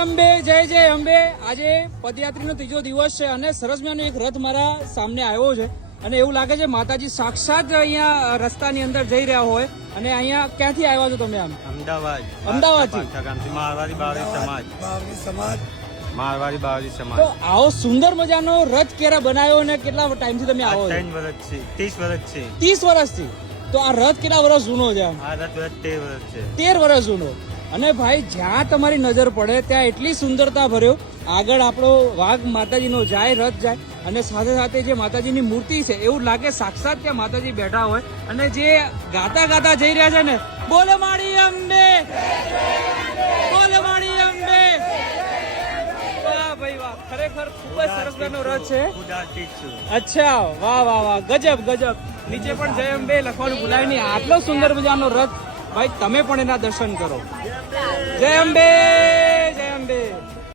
અંબે, જય જય અંબે. આજે પદયાત્રીનો ત્રીજો દિવસ છે અને સરસ મજાનો એક રથ મારા સામે આવ્યો છે અને એવું લાગે છે માતાજી સાક્ષાત અહીંયા રસ્તાની અંદર જઈ રહ્યા હોય. અને અહીંયા ક્યાંથી આવ્યા છો તમે? આમ અમદાવાદથી. મારવાડી બાવરી સમાજ. તો આવો સુંદર મજાનો રથ ક્યારે બનાવ્યો અને કેટલા ટાઈમથી તમે આવો છો? 3 વર્ષથી 30 વર્ષ છે. 30 વર્ષથી. તો આ રથ કેટલા વર્ષ જૂનો છે? આ રથ 13 વર્ષ છે. 13 વર્ષ જૂનો. અને ભાઈ જ્યાં તમારી નજર પડે ત્યાં એટલી સુંદરતા ભર્યો. આગળ આપણો વાઘ માતાજીનો જાય, રથ જાય અને સાથે સાથે જે માતાજીની મૂર્તિ છે એવું લાગે સાક્ષાત ત્યાં માતાજી બેઠા હોય. અને જે ગાતા ગાતા જઈ રહ્યા છે ને, બોલે માડી અંબે, બોલે માડી અંબે. વાહ ભાઈ વાહ, ખરેખર ખૂબ જ સરસ મજાનો રથ છે. અચ્છા, વાહ વાહ વાહ, ગજબ ગજબ. નીચે પણ જય અંબે લખવાનું ભૂલાય નહીં. આટલો સુંદર મજાનો રથ, ભાઈ તમે પણ એના દર્શન કરો. જય અંબે.